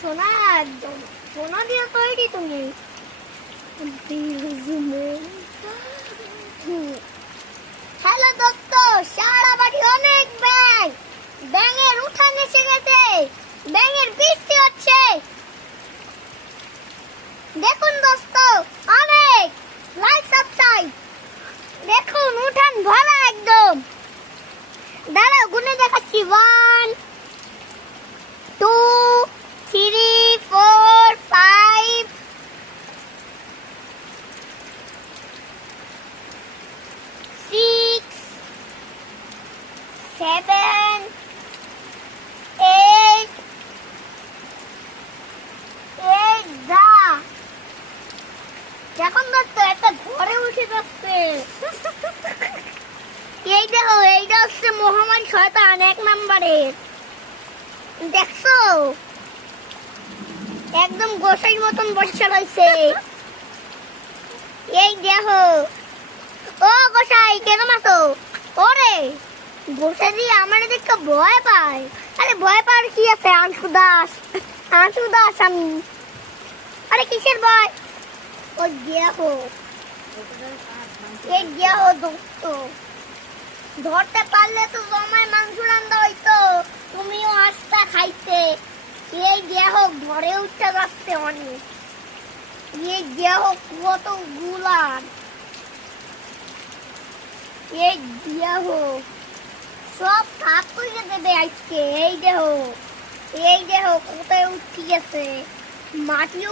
সোনা, একদম সোনা দিয়ে তৈরি তুমি। হ্যালো দোস্ত, সারা বাড়ি অনেক ব্যাঙ। ব্যাঙের উঠান এসে গেছে, ব্যাঙের বৃষ্টি হচ্ছে। দেখুন দোস্ত, অনেক লাইক সাবস্ক্রাইব। দেখুন উঠান ভরা একদম। দাঁড়াও গুনে দেখাচ্ছি। 1 2 3 4 5 6 7 8 দা। এখন দোস্ত একটা ঘরে উঠে যাচ্ছে। এই দেখো, এইটা হচ্ছে মহামারী শয়তান 1 নম্বরে। দেখছো, একদম গোসাইর মতন বসে রয়েছে। এই দেখো, ও গোসাই কেমন আছো? ওরে গোসাই দিয়ে আমার দেখে ভয় পায়। আরে ভয় পাওয়ার কি আছে? আংশু দাস আমি। আরে কিসের ভয়? ও দেখো, এই দেখো দোস্ত, ধরতে পারলে তো জমায় মাংস রান্না হইতো, তুমিও আস্তা খাইতে। এই দেখো ঘরে উঠতে যাচ্ছে অনেক। এই দেখো কত গুলান। এই দেখো সব সাফ করে দেবে আজকে। এই দেখো কোথায় উঠে গেছে, মাটিও